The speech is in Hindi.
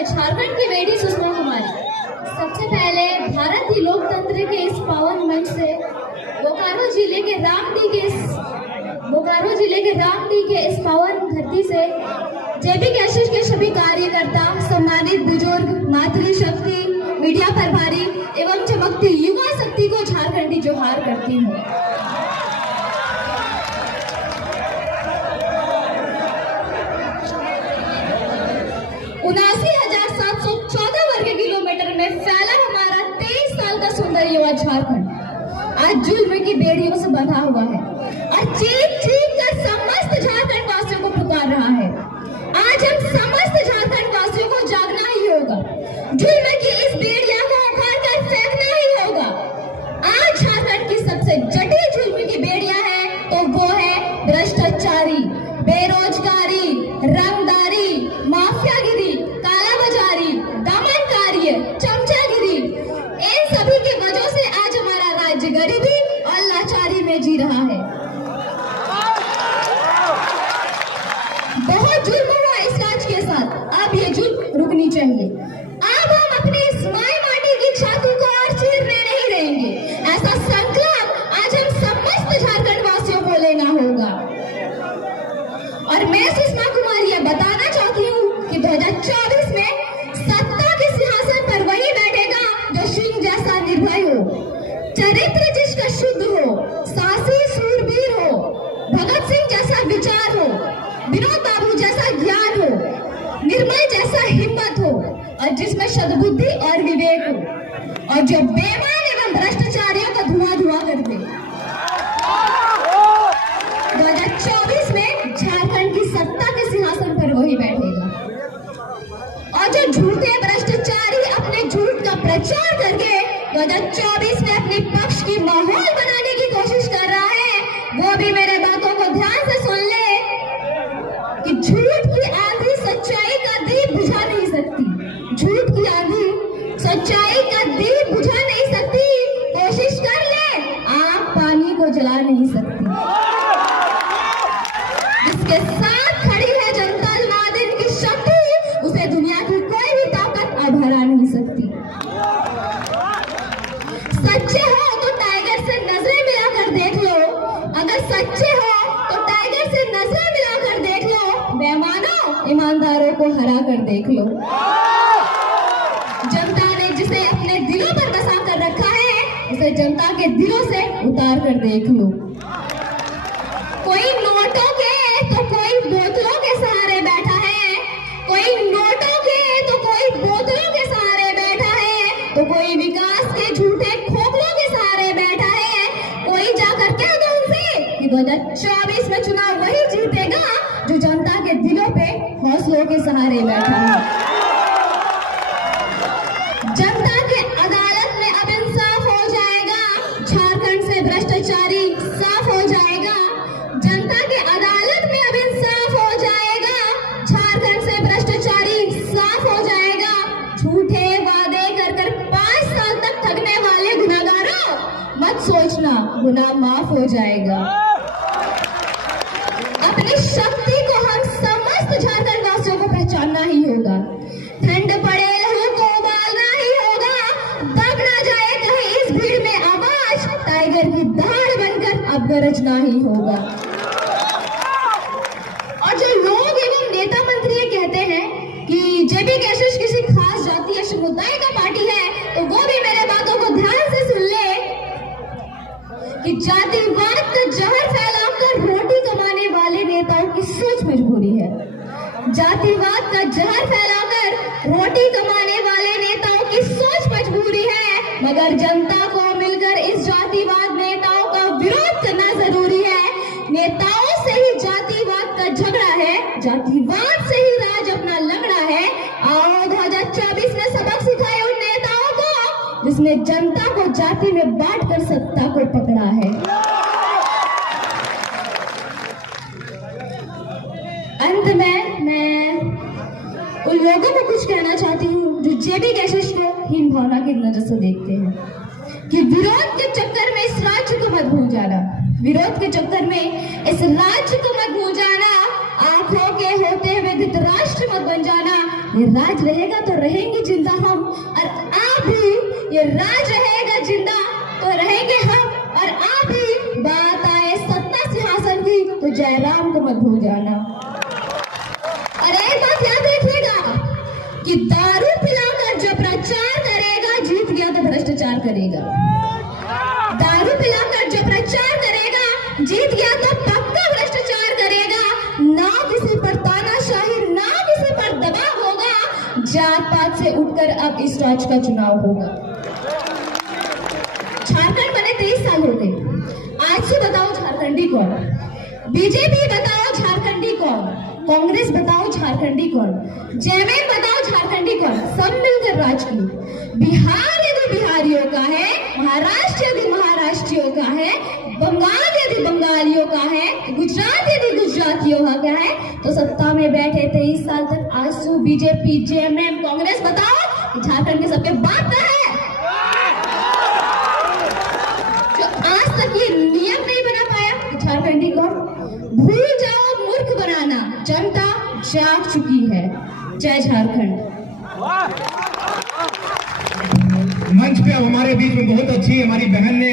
मैं झारखंड की बेटी सुषमा कुमारी। सबसे पहले भारत ही लोकतंत्र के इस पावन मंच से बोकारो जिले के रामडी के इस पावन धरती से जेबी कैसेट के सभी कार्यकर्ता, सम्मानित बुजुर्ग, मातृशक्ति, मीडिया प्रभारी एवं चमकती युवा शक्ति को झारखंडी जोहार करती हूँ। वर्ग किलोमीटर में फैला हमारा 23 साल का सुंदर युवा झारखंड आज जुल्म की बेड़ियों से बंधा हुआ है और चीख चीख कर समस्त झारखंड वासियों को पुकार रहा है। आज हम समस्त झारखंड वासियों को जागना ही होगा, जुल्म की इस बेड़िया को उखाड़ कर फेंकना ही होगा। आज झारखंड की सबसे जटिल जुल्म की बेड़िया है तो वो है भ्रष्टाचारी, बेरोजगारी, रंगदारी, माफियागिरी, कालाबाजारी, दमनकारी, चमचागिरी। इन सभी की वजह से आज हमारा राज्य गरीबी और लाचारी में जी रहा है। बहुत जुल्म हुआ इस राज्य के साथ, अब ये जुल्म रुकनी चाहिए। अब हम अपनी इस माई माटी की छाती को और चीरने नहीं देंगे। ऐसा संकल्प आज हम समस्त झारखंड वासियों को लेना होगा। और मैं सुषमा कुमारी बताना चाहती हूँ कि 2024 में सत्ता के सिंहासन पर वही बैठेगा जो सिंह जैसा निर्भय हो, चरित्र जिसका शुद्ध हो, साहसी सूरवीर हो, भगत सिंह जैसा विचार हो, विनोद बाबू जैसा ज्ञान हो, निर्मल जैसा हिम्मत हो और जिसमें सद्बुद्धि और विवेक हो और जो बेईमान एवं भ्रष्टाचारियों का धुआं धुआं कर दे। 2024 में झारखंड की सत्ता के सिंहासन पर वही बैठेगा और जो झूठे भ्रष्टाचारी अपने झूठ का प्रचार करके 2024 में अपने पक्ष की माहौल बनाने की कोशिश कर रहा है, वो भी मेरे बातों को ध्यान से सुन ले कि झूठ की आंधी सच्चाई का दीप बुझा नहीं सकती। झूठ की आंधी सच्चाई का दीप बुझा नहीं सकती। कोशिश कर ले, आग पानी को जला नहीं सकती। जिसके साथ खड़ी है जनता जनार्दन की शक्ति, उसे दुनिया की कोई भी ताकत अब हरा नहीं सकती। सच्चे हो तो टाइगर से नजरें मिलाकर देख लो, अगर सच्चे हो तो टाइगर से नजरें मिलाकर देख लो, बेईमानों ईमानदारों को हरा कर देख लो। जनता ने जिसे अपने दिलों पर बसा कर रखा है, उसे जनता के दिलों से उतार कर देख लो। कोई नोटों के तो कोई बोतलों के सहारे बैठा है, कोई नोटों के तो कोई बोतलों के सहारे बैठा है, तो कोई विकास के झूठे खोखलों के सहारे बैठा है। कोई जाकर कह दो उनसे कि 2024 में चुनाव वही जीतेगा जो जनता के दिलों पे हौसलों के सहारे बैठा है। जनता के अदालत में अब इंसाफ हो जाएगा, झारखंड से भ्रष्टाचारी साफ हो जाएगा। जनता के अदालत में अब इंसाफ हो जाएगा, झारखंड से भ्रष्टाचारी साफ हो जाएगा। झूठे वादे कर कर 5 साल तक ठगने वाले गुनाहगारों, मत सोचना गुनाह माफ हो जाएगा। अपनी शक्ति को हम समस्त झारखंड वासियों को पहचानना ही होगा। ठंड पड़े लहू को उबालना ही होगा, दब ना जाए कहीं इस भीड़ में आवाज, टाइगर की दहाड़ बनकर अब गरजना ही होगा। और जो लोग एवं नेता मंत्री कहते हैं कि जेबी कैसेट किसी खास जाति या समुदाय का पार्टी है, तो वो भी मेरे बातों को ध्यान से सुन ले कि जातिवाद का जहर फैलाकर रोटी कमाने वाले नेताओं की सोच मजबूरी है। जातिवाद का जहर फैलाकर रोटी कमाने वाले नेताओं की सोच मजबूरी है, मगर जनता को मिलकर इस जातिवाद नेताओं का विरोध करना जरूरी है। नेताओं से ही जातिवाद का झगड़ा है, जातिवाद से ही राज अपना लंगड़ा है। आओ 2024 में सबक सिखाए उन नेताओं को जिसने जनता को जाति में बांटकर सत्ता को पकड़ा है। अंत में मैं उन लोगों को कुछ कहना चाहती हूँ जो जेबी कैसेट को हीन भावना की नजर से देखते हैं कि विरोध के चक्कर में इस राज्य को मत भूल जाना, विरोध के चक्कर में इस राज्य को मत भूल जाना, आंखों के होते हुए धृतराष्ट्र मत बन जाना। ये राज रहेगा तो रहेंगे जिंदा हम, और आप भी ये राज रहेगा जिंदा तो रहेंगे हम, और आप भी बात आए सत्ता सिंहासन की तो जयराम को मत भूल जाना। और एक बात याद रखिएगा कि दारू पिलाकर जो प्रचार करेगा जीत गया तो भ्रष्टाचार करेगा। दारू पिलाकर जो प्रचार करेगा जीत गया तो पक्का भ्रष्टाचार करेगा। ना किसी पर तानाशाही, ना किसी पर दबाव होगा। जात पात से उठकर अब इस राज्य का चुनाव होगा। झारखंड बने 23 साल हो गए। आज से बताओ झारखंडी कौन, बीजेपी बताओ झारखंडी कौन, कांग्रेस बताओ झारखंडी कौन, जेएमएम बताओ झारखंडी कौन, सब मिलकर राज की। बिहार यदि बिहारियों का है, महाराष्ट्र यदि महाराष्ट्रियों का है, बंगाल यदि बंगालियों का है, गुजरात यदि गुजरातियों का है, तो सत्ता में बैठे 23 साल तक आजसू, बीजेपी, जेएमएम, कांग्रेस बताओ कि झारखंड के सबके बाप का है। जो आज तक ये नियम नहीं बना पाया झारखंडी कौन, भूल जाओ मूर्ख बनाना, जनता जाग चुकी है। जय झारखंड। मंच पे अब हमारे बीच में बहुत अच्छी हमारी बहन ने